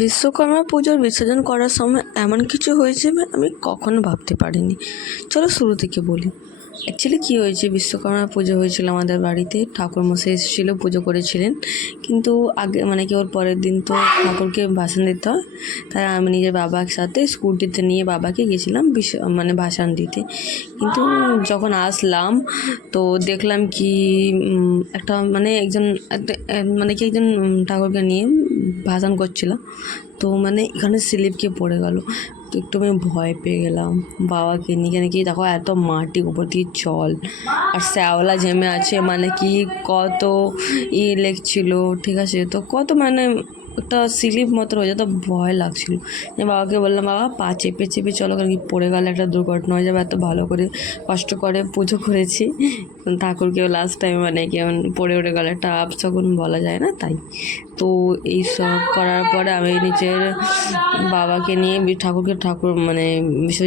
বিশ্বকর্মা পুজোর বিসর্জন করার সময় এমন কিছু হয়েছে আমি কখনো ভাবতে পারিনি। চলো শুরু থেকে বলি। অ্যাকচুয়ালি কী হয়েছে, বিশ্বকর্মা পুজো হয়েছিল আমাদের বাড়িতে, ঠাকুরমশাই এসেছিলো, পুজো করেছিলেন। কিন্তু আগে মানে কি ওর পরের দিন তো ঠাকুরকে ভাসান দিতে হয়, তাই আমি নিজের বাবার সাথে স্কুটিতে নিয়ে বাবাকে গেছিলাম মানে ভাসান দিতে। কিন্তু যখন আসলাম তো দেখলাম কি একটা মানে একজন ঠাকুরকে নিয়ে ভাসান করছিল, তো মানে এখানে স্লিপ খেয়ে পড়ে গেল। তো একটু আমি ভয় পেয়ে গেলাম বাবাকে নিয়ে, কেন কি দেখো এত মাটি উপর দিয়ে জল আর শ্যাওলা জমে আছে, মানে কি কত লেগছিল, ঠিক আছে, তো কত মানে একটা স্লিপ মতো হয়ে যেত, ভয় লাগছিল। যে বাবাকে বললাম, বাবা পা চেপে চেপে চলো, কারণ কি পড়ে গেলে একটা দুর্ঘটনা হয়ে যাবে, এত ভালো করে কষ্ট করে পুজো করেছি ঠাকুরকেও লাস্ট টাইম মানে কেমন পড়ে উঠে গেলে একটা আপশগুন বলা যায় না, তাই। তো এই সব করার পরে আমি নিজের বাবাকে নিয়ে ঠাকুর মানে বিসর্জন